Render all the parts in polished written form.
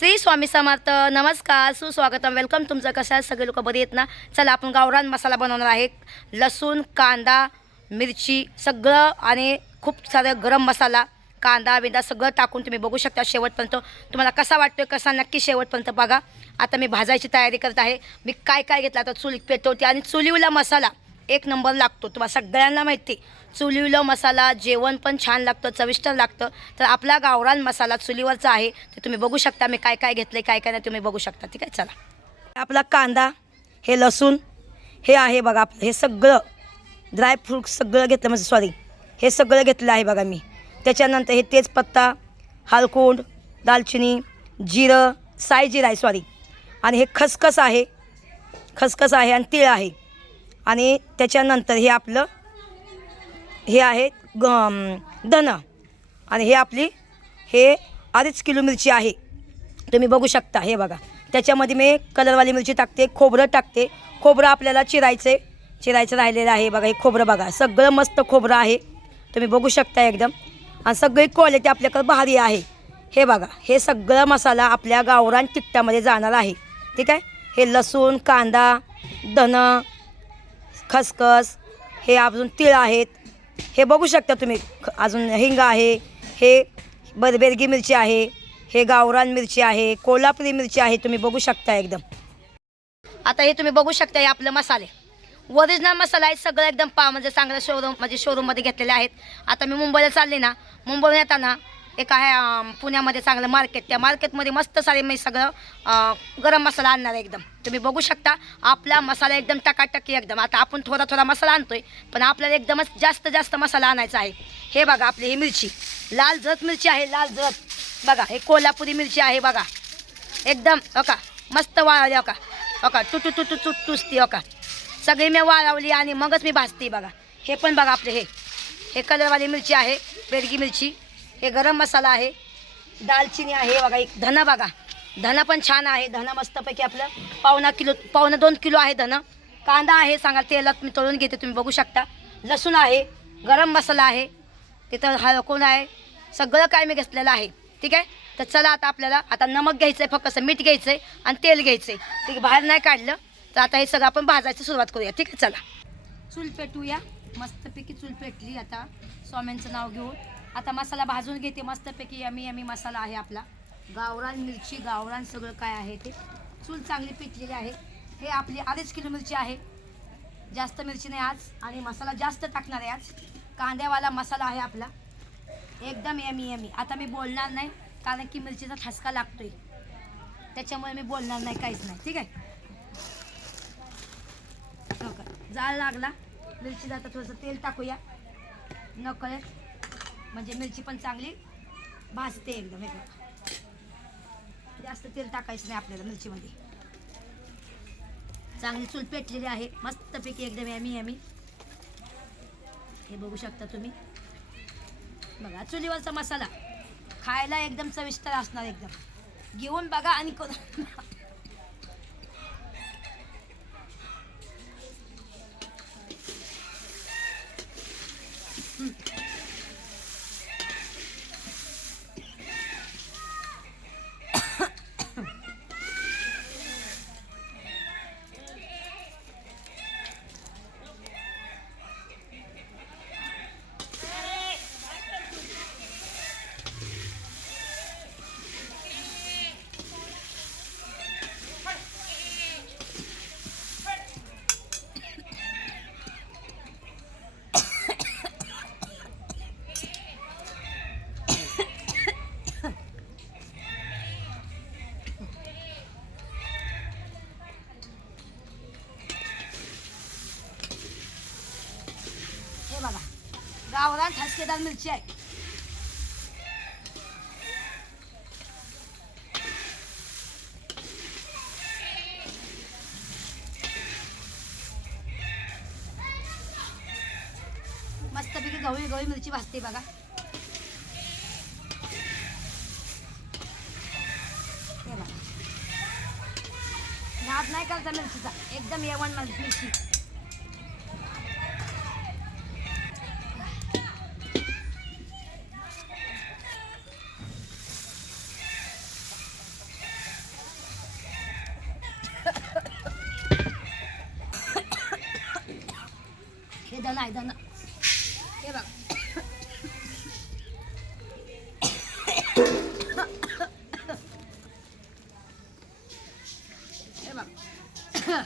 श्री स्वामी समर्थ. नमस्कार, सुस्वागतम, वेलकम. तुमचं कसं आहे? सगळे लोक बरे आहेत ना? चला आपण गावरान मसाला बनवणार आहे. लसूण, कांदा, मिरची सगळं आणि खूप सारं गरम मसाला, कांदा बिंदा सगळं टाकून तुम्ही बघू शकता शेवटपर्यंत. तुम्हाला कसा वाटतोय कसा नक्की शेवटपर्यंत बघा. आता मी भाजायची तयारी करत आहे. मी काय काय घेतलं आता चुलीत पेटवते आणि चुलीवला मसाला एक नंबर लागतो. तुम्हाला सगळ्यांना माहिती, चुलीवला मसाला जेवण पण छान लागतं, चविष्ट लागतं. तर आपला गावरान मसाला चुलीवरचा आहे. ते तुम्ही बघू शकता मी काय काय घेतलं काय काय नाही तुम्ही बघू शकता. ठीक आहे, चला. आपला कांदा, हे लसूण, हे आहे बघा आपलं, हे सगळं ड्रायफ्रूट सगळं घेतलं म्हणजे सॉरी हे सगळं घेतलं आहे बघा मी. त्याच्यानंतर हे तेजपत्ता, हळकुंड, दालचिनी, जिरं, साय जिरं आहे सॉरी, आणि हे खसखस आहे, खसखस आहे आणि तीळ आहे. आणि त्याच्यानंतर हे आपलं हे आहे धन, आणि हे आपली हे 2.5 किलो मिरची आहे तुम्ही बघू शकता. हे बघा त्याच्यामध्ये मी कलरवाली मिरची टाकते, खोबरं टाकते. खोबरं आपल्याला चिरायचं राहिलेलं आहे बघा. हे खोबरं बघा सगळं मस्त खोबरं आहे तुम्ही बघू शकता एकदम, आणि सगळी क्वालिटी आपल्याकडे भारी आहे. हे बघा हे सगळं मसाला आपल्या गावरान तिखटामध्ये जाणार आहे. ठीक आहे. हे लसूण, कांदा, धन, खसखस, हे अजून तीळ आहेत, हे बघू शकता तुम्ही. अजून हिंग आहे, हे बरबेरगी मिरची आहे, हे गावरान मिरची आहे, कोल्हापुरी मिरची आहे तुम्ही बघू शकता एकदम. आता हे तुम्ही बघू शकता हे आपले मसाले ओरिजिनल मसाला आहे सगळं एकदम म्हणजे चांगलं शोरूममध्ये घेतलेले आहेत. आता मी मुंबईला चालले ना, मुंबईला येताना एक आहे पुण्यामध्ये चांगलं मार्केट, त्या मार्केटमध्ये मस्त सारे मी सगळं गरम मसाला आणणार आहे एकदम. तुम्ही बघू शकता आपला मसाला एकदम टकाटकी एकदम. आता आपण थोडा मसाला आणतोय, पण आपल्याला एकदमच जास्त मसाला आणायचा आहे. हे बघा आपली ही मिरची लाल जत मिरची आहे, लाल जत बघा. हे कोल्हापुरी मिरची आहे बघा एकदम. का मस्त वाळवली का टुसती का सगळी मी वाळवली आणि मगच मी भाजते बघा. हे पण बघा आपले हे कलरवाली मिरची आहे, बेडगी मिरची, हे गरम मसाला आहे, दालचिनी आहे बघा. एक धना बघा, धना पण छान आहे. धना मस्तपैकी आपलं पावणा 2 किलो आहे धना. कांदा आहे सांगा तेलात मी तळून घेते तुम्ही बघू शकता. लसूण आहे, गरम मसाला आहे, तिथं हळकुंड आहे, सगळं काय मी घेतलेलं आहे. ठीक आहे. तर चला आता आपल्याला आता नमक घ्यायचं आहे, फक्त मीठ घ्यायचं आहे आणि तेल घ्यायचं आहे. ठीक आहे, बाहेर नाही काढलं. तर आता हे सगळं आपण भाजायची सुरुवात करूया. ठीक आहे, चला. चूल पेटूया. मस्तपैकी चूल पेटली. आता स्वामींचं नाव घेऊन आता मसाला भाजून घेते मस्तपैकी. यमी मसाला आहे आपला, गावरान मिरची, गावरान सगळं काय आहे ते. चूल चांगली पेटलेली आहे. हे आपली 2.5 किलो मिरची आहे, जास्त मिरची नाही आज, आणि मसाला जास्त टाकणार आहे आज. कांद्यावाला मसाला आहे आपला एकदम यमी. आता मी बोलणार नाही कारण की मिरचीचा ठसका लागतोय, त्याच्यामुळे मी बोलणार नाही, काहीच नाही. ठीक आहे. जाळ लागला मिरचीला. आता थोडंसं तेल टाकूया नकळत, म्हणजे मिरची पण चांगली भाजते एकदम. जास्त तेल टाकायचं नाही आपल्याला मिरचीमध्ये. चांगली चूल पेटलेली आहे मस्तपैकी एकदम यमी. हे बघू शकता तुम्ही बघा. चुलीवरचा मसाला खायला एकदम चविष्ट असणार एकदम. घेऊन बघा आणि करून बघा गावरान ठसकेदार मिरची आहे. मस्तपैकी गवळी मिरची भाजते बघा. नाद नाही करायचा मिरचीचा, एकदम येवण मिरची. आहे धन. हे बघा हे बघा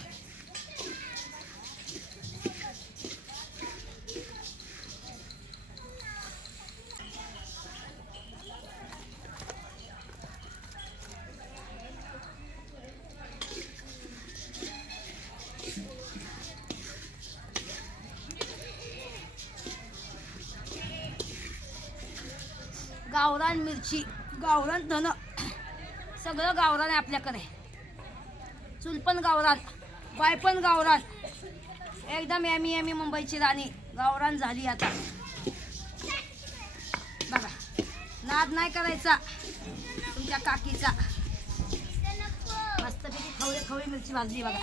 गावरान मिरची, गावरान धन, सगळं गावरान आहे आपल्याकडे. चूल पण गावरान, बाय पण गावरान, एकदम एमी एमी मुंबईची राणी गावरान झाली आता. बघा नाद नाही करायचा तुमच्या काकीचा. मस्तपैकी खवळे खवळे मिरची भाजली बघा.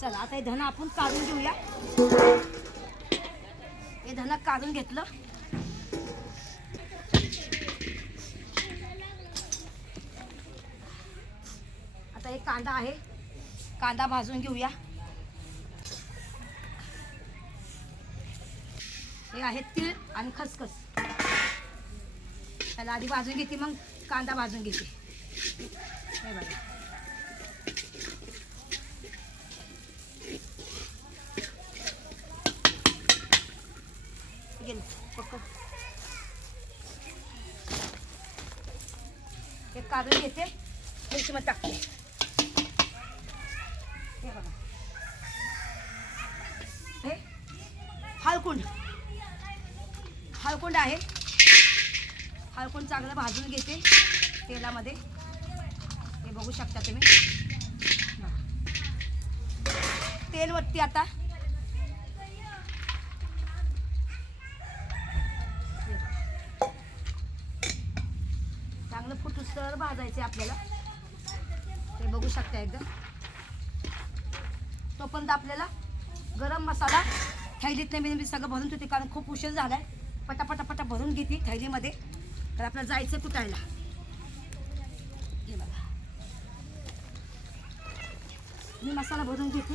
चला आता हे धन आपण काढून घेऊया. हे धन काढून घेतलं. आता एक कांदा आहे, कांदा भाजून घेऊया. हे आहे तीळ आणि खसखस. त्याला आधी भाजून घेते मग कांदा भाजून घेते. हे बघा हे काढून घेते, मिरची मध्ये टाकते. हे बघा हे हळकुंड, हळकुंड आहे. हळकुंड चांगलं भाजून घेते तेलामध्ये. हे बघू शकता तुम्ही. तेल वरती आता. चांगलं फुटूसर भाजायचे आपल्याला. हे बघू शकता एकदम. तोपर्यंत आपल्याला गरम मसाला थैलीत नेहमी सगळं भरून ठेवते, कारण खूप उशीर झालाय. पटापटापटा भरून घेते थैलीमध्ये, तर आपल्याला जायचं कुटायला. हे बघा मी मसाला भरून घेते,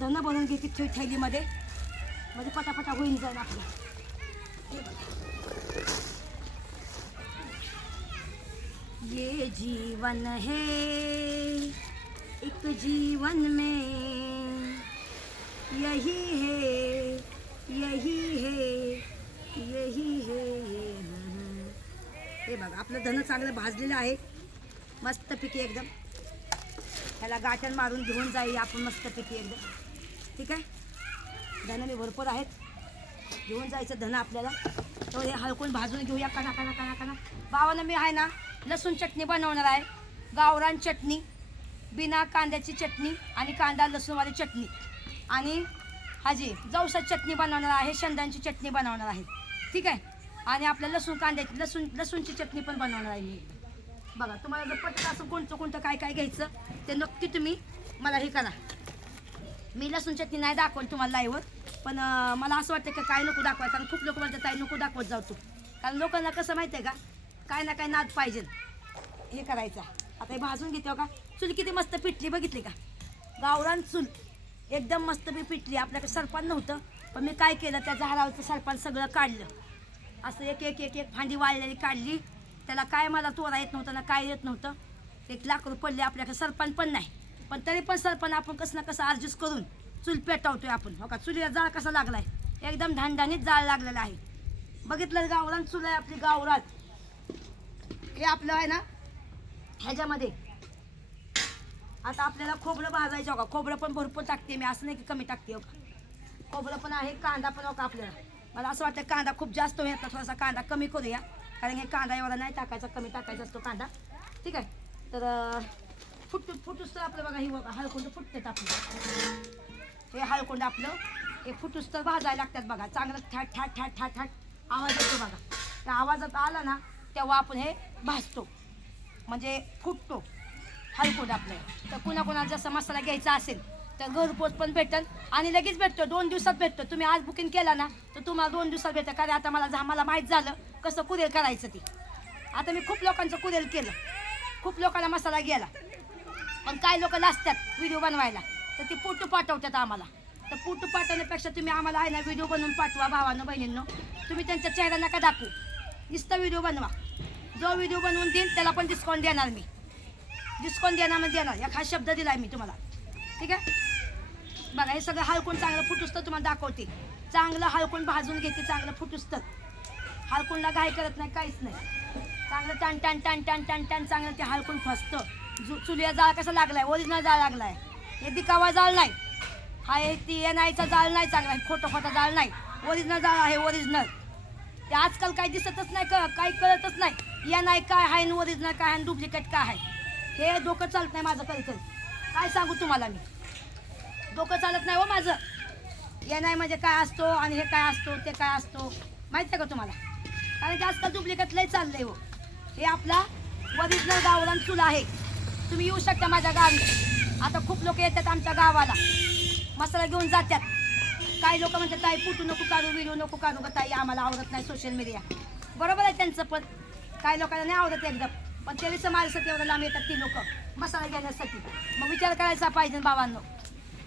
धन भरून घेते थैलीमध्ये, म्हणजे पटापटा होईन जाईल आपलं. हे बघा ये जीवन है एक जीवन में यही है यही है यही है. हे बघा आपलं धन चांगलं भाजलेलं आहे मस्तपैकी एकदम. त्याला गाठण मारून घेऊन जाईल आपण मस्तपैकी एकदम. ठीक आहे, धन मी भरपूर आहेत, घेऊन जायचं धन आपल्याला. तर हे हलकून भाजून घेऊया. काना काना काना काना. भावानं मी आहे ना लसूण चटणी बनवणार आहे. गावरान चटणी, बिना कांद्याची चटणी आणि कांदा लसूणवाली चटणी, आणि हाजी जवसा चटणी बनवणार आहे, शेंगदाण्याची चटणी बनवणार आहे. ठीक आहे, आणि आपल्या लसूण कांद्याची लसूणची चटणी पण बनवणार आहे मी. बघा तुम्हाला जर पटलं असं कोणतं कोणतं काय काय घ्यायचं ते नक्की तुम्ही मला हे करा. मी लसूण चटणी नाही दाखवली तुम्हाला लाईव्हवर, पण मला असं वाटतं की काय नको दाखवायचं, कारण खूप लोक म्हणतात ताई नको दाखवत जाऊ तू. कारण लोकांना कसं माहिती आहे का, काय ना काय नाद पाहिजे हे करायचं. आता हे भाजून घेते का. चूल किती मस्त पिटली बघितली का. गावरान चूल एकदम मस्त मी पिटली. आपल्याकडे सरपण नव्हतं, पण मी काय केलं त्या झाडावरचं सरपण सगळं काढलं. असं एक एक एक एक फांदी वाळलेली काढली. त्याला काय मला तोडा येत नव्हतं ना काय येत नव्हतं. एक लाकूड पडले आपल्याकडे, सरपण पण नाही, पण तरी पण सरपण आपण कसं ना कसं ॲडजस्ट करून चूल पेटवतोय आपण. हो का, चुलीला जाळ कसा लागलाय, एकदम धानधानीत जाळ लागलेला आहे. बघितलं गावरान चूल आहे आपली गावरान. हे आपलं आहे ना ह्याच्यामध्ये. आता आपल्याला खोबरं भाजायचं हो का. खोबरं पण भरपूर टाकते मी, असं नाही की कमी टाकते. हो का, खोबरं पण आहे, कांदा पण हो का. आपल्याला मला असं वाटतं कांदा खूप जास्त होईल, थोडासा कांदा कमी करूया, कारण हे कांदा एवढा नाही टाकायचा, कमी टाकायचा असतो कांदा. ठीक आहे, तर फुटूस तर आपलं बघा. ही हळकुंड फुटतात आपलं. हे हळकुंड आपलं हे फुटूस तर भाजायला लागतात बघा. चांगलं ठाट ठाट ठाट ठाट ठाट आवाज येतो बघा. त्या आवाजात आला ना तेव्हा आपण हे भाजतो, म्हणजे फुटतो हळकुंड आपलं. तर कुणाकुणाला जसा मसाला घ्यायचा असेल तर घरपोच पण भेटेल आणि लगेच भेटतो, 2 दिवसात भेटतो. तुम्ही आज बुकिंग केला ना तर तुम्हाला 2 दिवसात भेटेल. कारण आता मला माहीत झालं कसं कुरेल करायचं ते. आता मी खूप लोकांचं कुरेल केलं, खूप लोकांना मसाला गेला, पण काही लोक लाजतात व्हिडिओ बनवायला, तर ते फोटो पाठवतात आम्हाला. तर फोटो पाठवण्यापेक्षा तुम्ही आम्हाला आहे ना व्हिडिओ बनवून पाठवा भावांनो बहिणींनो. तुम्ही त्यांचा चेहरा नका दाखवू, नुसतं व्हिडिओ बनवा. जो व्हिडिओ बनवून देईन त्याला पण डिस्काउंट देणार मी. डिस्काउंट देणार म्हणजे देणार, एक हा शब्द दिला आहे मी तुम्हाला. ठीक आहे. बघा हे सगळं हलकून चांगलं फुटूस तर तुम्हाला दाखवते. चांगलं हलकून भाजून घेते, चांगलं फुटूस तर. हलकूनला घाई करत नाही, काहीच नाही. चांगलं टन टन टन टन टन टन चांगलं ते हलकून फसतं. चुलीला जाळ कसा लागलाय, ओरिजिनल जाळ लागलाय. हे दिखावा जाळ नाही, हा हे ती एनआयचा जाळ नाही चांगला, खोटा खोटा जाळ नाही, ओरिजिनल जाळ आहे. ओरिजिनल ते आजकाल काही दिसतच नाही, काही कळतच नाही. एनआय काय आहे, ओरिजिनल काय आहे, डुप्लिकेट काय आहे, हे डोकं चालत नाही माझं. कधी काय सांगू तुम्हाला मी, डोकं चालत नाही हो माझं. एनआय म्हणजे काय असतो आणि हे काय असतो ते काय असतो माहिती आहे का तुम्हाला? कारण की आजकाल डुप्लिकेट लय चाललंय हो. हे आपला ओरिजिनल गावरान चूल आहे. तुम्ही येऊ शकता माझ्या गावी. आता खूप लोक येतात आमच्या गावाला, मसाला घेऊन जातात. काही लोक म्हणतात ताई फोटो नको काढू, व्हिडिओ नको काढू का ताई, आम्हाला आवडत नाही सोशल मीडिया. बरोबर आहे त्यांचं, पण काही लोकांना नाही आवडत एकदम. पण तरी माझ्यासाठी एवढं लांब येतात ती लोक मसाला घेण्यासाठी. मग विचार करायचा पाहिजे भावांनो.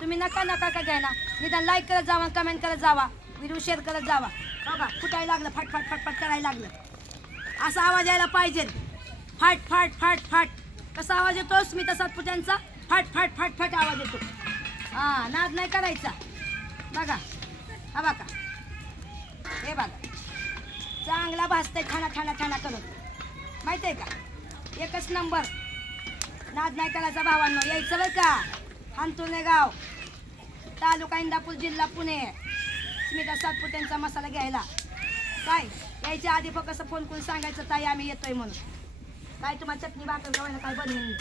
तुम्ही नका नका का घ्यायना, निदान लाईक करत जावा, कमेंट करत जावा, व्हिडिओ शेअर करत जावा. बघा फुटायला लागलं, फटफट फटफट करायला लागलं. असा आवाज यायला पाहिजे, फाट फाट फाट फाट. कसा आवाज येतो स्मिता सातपुत्यांचा? फाट फाट फाट फाट आवाज येतो. हां, नाद नाही करायचा. बघा हा बघा, हे बघा चांगला भाजतंय ठाणा ठाणा ठाणा करत, माहिती आहे का? एकच नंबर. नाद नाही करायचा भावांनो. यायचं बरं का, हांतुर्णे गाव, तालुका इंदापूर, जिल्हा पुणे. स्मिता सातपुत्यांचा मसाला घ्यायला काय यायच्या आधी फक्त फोन करून सांगायचं ताई आम्ही येतोय म्हणून. काय तुम्हाला चटणी भाकर गव्हायला काय बनवून.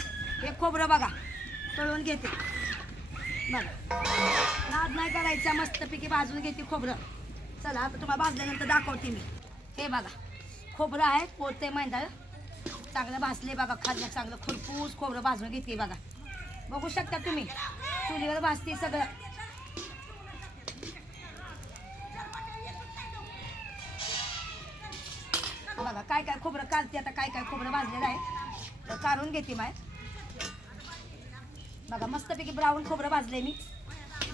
हे खोबरं बघा तळून घेते बघा. नाद नाही करायचा, मस्तपैकी भाजून घेते खोबरं. चला आता तुम्हाला भाजल्यानंतर दाखवते मी. हे बघा खोबरं आहे, पोते मैदा चांगलं भाजले बघा. खाल्लं चांगलं खुरपूस खोबरं भाजून घेते बघा. बघू शकता तुम्ही, चुलीवर भाजते सगळं. बघा काय काय खोबरं काढते आता, काय काय खोबरं भाजलेलं आहे तर काढून घेते माय. बघा मस्तपैकी ब्राऊन खोबरं भाजले मी.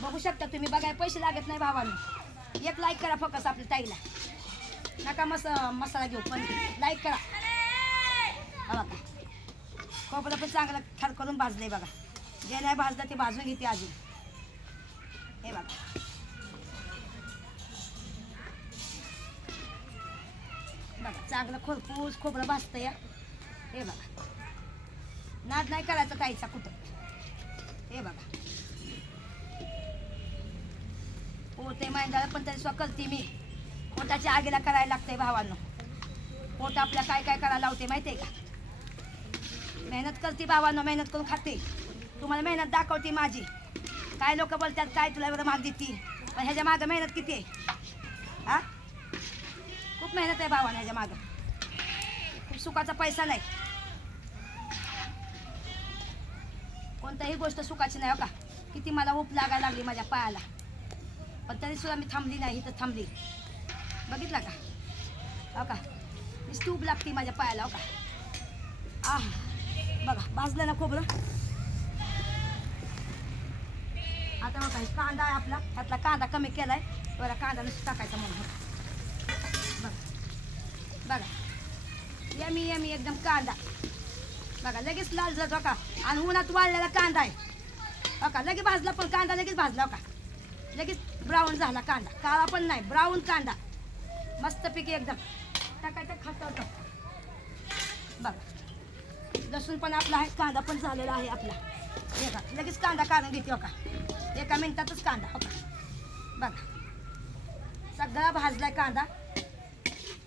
बघू शकता तुम्ही. बघाय पैसे लागत नाही भावांनी. एक लाईक करा फक्त आपल्या ताईला. नका मसाला घेऊ, पण लाईक करा. हा बघा खोबरं पण चांगलं खडखडून भाजले बघा. जे नाही भाजलं ते भाजून घेते अजून. हे बघा बघा चांगलं खुरपूस खोबरं भाजतं या. हे बघा नाद नाही करायचं ताईचा कुठं. हे बघा पोटे मैंदाळ पण तरी स्वतः करते मी. पोटाच्या आगीला करायला लागतंय भावांनो. पोट आपल्या काय काय करायला लावते माहिती आहे का? मेहनत करते भावांनो, मेहनत करून खाते. तुम्हाला मेहनत दाखवते माझी. काय लोक बोलतात काय तुला एवढं माग देते, पण ह्याच्या मागं मेहनत किती आहे. हा खूप मेहनत आहे भावानं ह्याच्या मागं. खूप सुखाचा पैसा नाही, कोणताही गोष्ट सुखाची नाही. हो का किती मला ऊप लागायला लागली माझ्या पायाला, पण तरी सुद्धा मी थांबली नाही. इथं थांबली बघितला का? हो का नुसती ऊप लागते माझ्या पायाला. हो का बघा भाजलं ना खोबरं. आता बघा कांदा आहे आपला, त्यातला कांदा कमी केलाय. बरं कांदा नुसतं टाकायचा म्हणून. बघा बघा यमी यमी एकदम कांदा बघा लगेच लाल जातो का. आणि उन्हात वाळलेला कांदा आहे बघा. लगेच भाजला पण कांदा लगेच भाजला का, लगेच ब्राऊन झाला कांदा. काळा पण नाही, ब्राऊन कांदा मस्तपैकी एकदम टाकायचं खातं होतं. बघा लसूण पण आपला आहे, कांदा पण झालेला आहे आपला. हे का लगेच कांदा काढून घेते हो का, एका मिनिटातच कांदा. हो का बघा सगळा भाजलाय कांदा.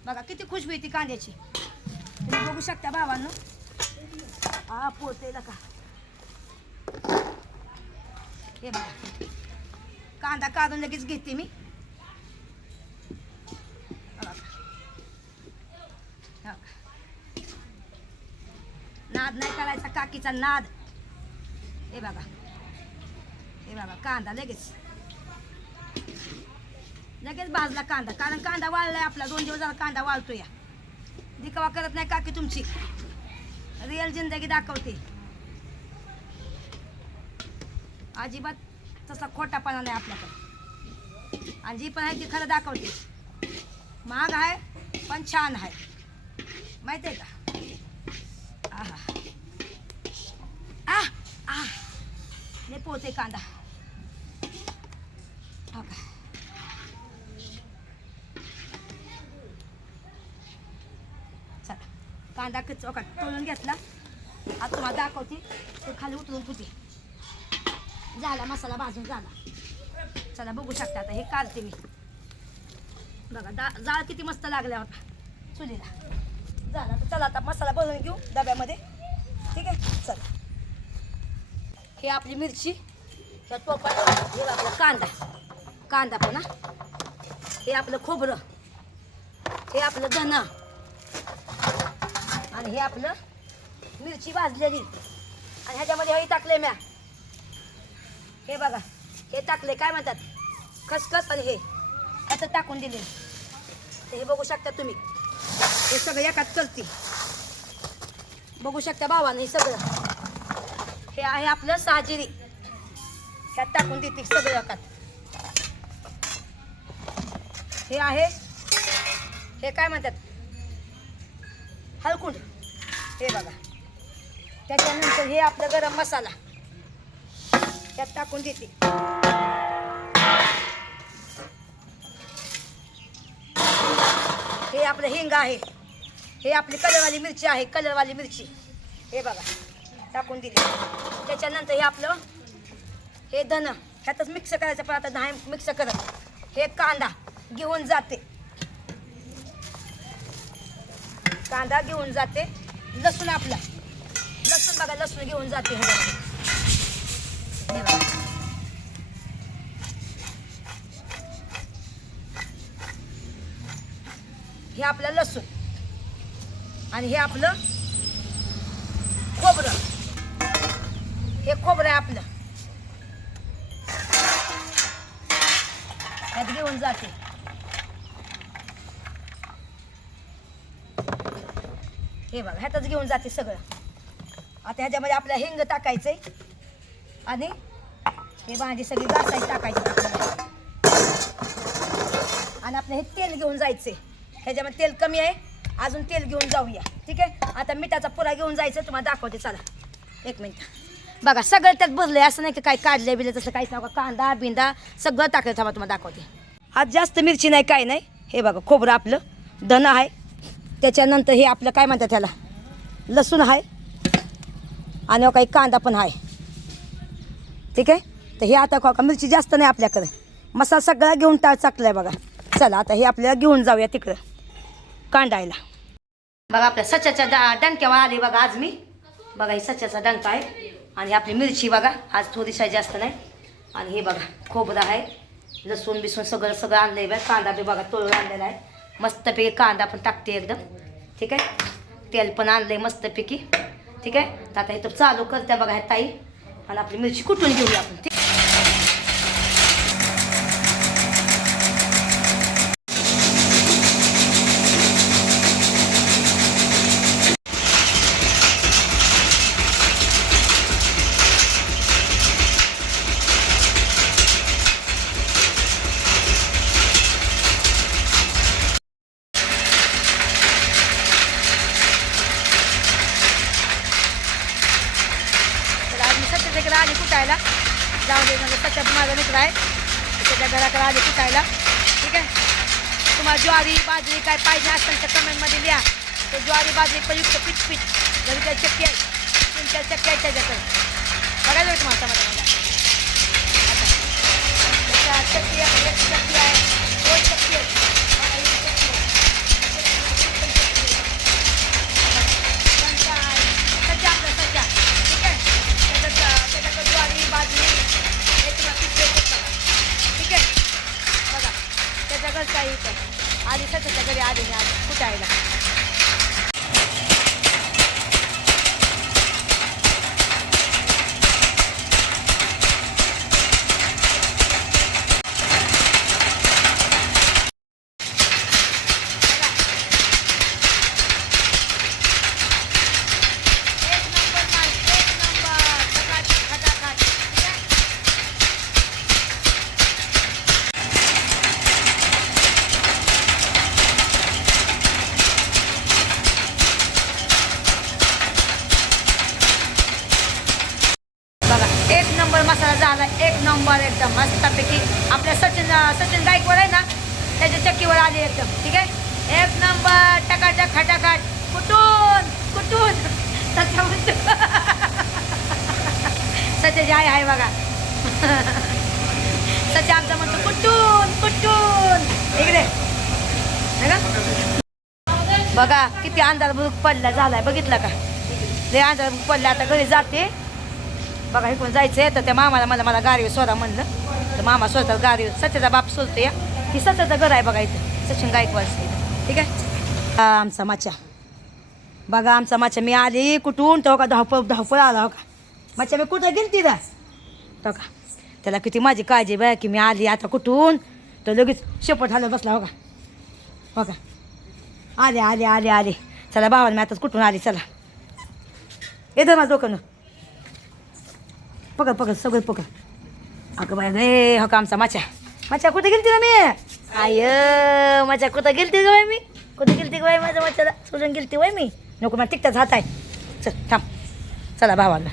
बघा किती खुशबू येते कांद्याची, तुम्ही बघू शकता भावांनो. हा पोतेला का हे बघा कांदा काढून लगेच घेते मी. नाद नाही करायचा काकीचा नाद. हे बघा हे बघा कांदा लगेच लगेच भाजला कांदा. कारण कांदा वाळलाय आपला, 2 दिवस झाला कांदा वाळतो. या दिखावा करत नाही काकी तुमची, रिअल जिंदगी दाखवते. अजिबात तसा खोटापणा नाही आपल्याकडे. आणि जी पण आहे ती खरं दाखवते. महाग आहे पण छान आहे, माहिती आहे का? आहा आ आ लय पोहते कांदा. हो का? चला कांदा कच्चा तळून घेतला. आता तुम्हाला दाखवते ते खाली उतरून पुते झाला, मसाला भाजून झाला. चला बघू शकता. आता हे काढते मी बघा. जाळ किती मस्त लागला होता चुलीला. झाला तर चला आता मसाला बनवून घेऊ डब्यामध्ये. ठीक आहे चला. हे आपली मिरची, ह्या टोपात हे आपला कांदा पण, हे आपलं खोबरं, हे आपलं धना आणि हे आपलं मिरची भाजलेली. आणि ह्याच्यामध्ये हे टाकले म्या, हे बघा हे टाकले काय म्हणतात खसखस, आणि हे ह्याचं टाकून दिले. हे बघू शकता तुम्ही. हे सगळं एकात करते बघू शकता भावानं. हे सगळं हे आहे आपलं साजिरी, ह्यात टाकून देते सगळं एकात. हे आहे हे काय म्हणतात हळकुंड, हे बघा. त्याच्यानंतर हे आपलं गरम मसाला त्यात टाकून देते. हे आपलं हिंग आहे, हे आपली कलरवाली मिरची आहे, कलरवाली मिरची हे बघा टाकून दिली. त्याच्यानंतर हे आपलं हे धन ह्यातच मिक्स करायचं, पण आता नाही मिक्स करत. हे कांदा घेऊन जाते, कांदा घेऊन जाते. लसूण आपला लसूण बघा, लसूण घेऊन जाते. हे बघा हे आपलं लसूण आणि हे आपलं खोबरं, हे खोबरं आहे आपलं, ह्यात घेऊन जाते. हे बघा ह्यातच घेऊन जाते सगळं. आता ह्याच्यामध्ये आपल्या हिंग टाकायचंय आणि हे भाजी सगळी घासायची टाकायची आपल्याला. आणि आपलं हे तेल घेऊन जायचंय. ह्याच्यामध्ये तेल कमी आहे, अजून तेल घेऊन जाऊया. ठीक आहे. आता मिठाचा पुरा घेऊन जायचं, तुम्हाला दाखवते. चला एक मिनिट. बघा सगळं त्यात भरलंय, असं नाही की काय काढले बिले तसं काहीच नका. कांदा बिंदा सगळं टाकलं. थांबा तुम्हाला दाखवते. आज जास्त मिरची नाही काय नाही. हे बघा खोबरं आपलं, धन आहे, त्याच्यानंतर हे आपलं काय म्हणतात त्याला लसूण आहे, आणि काही कांदा पण आहे. ठीक आहे. तर हे आता का मिरची जास्त नाही आपल्याकडे, मसाला सगळा घेऊन टाकलाय बघा. चला आता हे आपल्याला घेऊन जाऊया तिकडं कांडायला. बघा आपल्या सच्याच्या डंक्यावर आली बघा आज मी. बघा ही सच्याचा डंका आहे, आणि आपली मिरची बघा आज थोडीशी जास्त नाही. आणि हे बघा खोबरं आहे, लसूण बिसून सगळं आणलं आहे बघा. कांदा बी बघा तळून आणलेला आहे मस्तपैकी. कांदा पण टाकते एकदम. ठीक आहे. तेल पण आणलं आहे मस्तपैकी. ठीक आहे. तर आता इथं चालू करते बघा ह्या ताई, आणि आपली मिरची कुटून घेऊया आपण. ठीक सच्याकडे आली कुटायला. जाऊ दे म्हणजे सच्या माझा मित्र आहे, त्याच्या घराकडे आली कुटायला. ठीक आहे. तुम्हाला ज्वारी बाजरी काय पाहिजे असेल तर कमेंटमध्ये लिहा. तर ज्वारी बाजरी युक्त पीठ घरी काही चक्की आहे, 3-4 चक्की आहे त्याच्याकडे. बघायला तुम्हाला आता चक्की आहे, 1 चक्की आहे, 2 चक्की आहे. सध्या आपलं सध्या. ठीक आहे. त्याच्याकडे ज्वारी बाजरी हे तुला पीठ बघा. ठीक आहे. बघा त्याच्याकडे काही पण आधी सध्याच्या घरी आली नाही आज कुटायला. एक नंबर मसाला झाला, एक नंबर एकदम मस्तपैकी. आपल्या सचिन गायकवाड आहे ना, त्याच्या चक्कीवर आली एकदम. ठीक आहे, एक नंबर टकाटक खटाखट. कुठून कुठून सच्या म्हणतो सच्याची आई आहे बघा. सच्या आमचा म्हणतो कुठून कुठून इकडे बघा. किती अंधार पडला झालाय बघितलं का? लय अंधार पडला. आता घरी जाते बघा. इकडून जायचं आहे तर त्या मामाला मला गाडीवर सोडा म्हणलं तर मामा सोडतात गाडीवर. सच्याचा बाप सोडतो या की सच्याचं घर आहे बघा इथं सचिन गायकवाड. ठीक आहे, आमचा माच्या बघा. आमचा माच्या मी आली कुठून तो का धावपळ आला हो का. माच्या मी कुठं गेली तिथं तो का. त्याला किती माझी काळजी बघा की मी आली आता कुठून. तो लगेच शेपट हालत बसला हो का. हो का, आले आले आले आले. चला भावाला मी आताच कुठून आली. चला येतं माझं डोकं पकड पकड सगळं पकड. अगं बाय गे हो का आमचा माच्या कुठे गेलती ना मी. आय माझ्या कुठं गेलती ग बाय मी. कुठे गेलती ग बाय माझ्या माच्याला सोडून गेलती वय मी. नको मला तिकटाच हात आहे. चल थांब. चला भावाला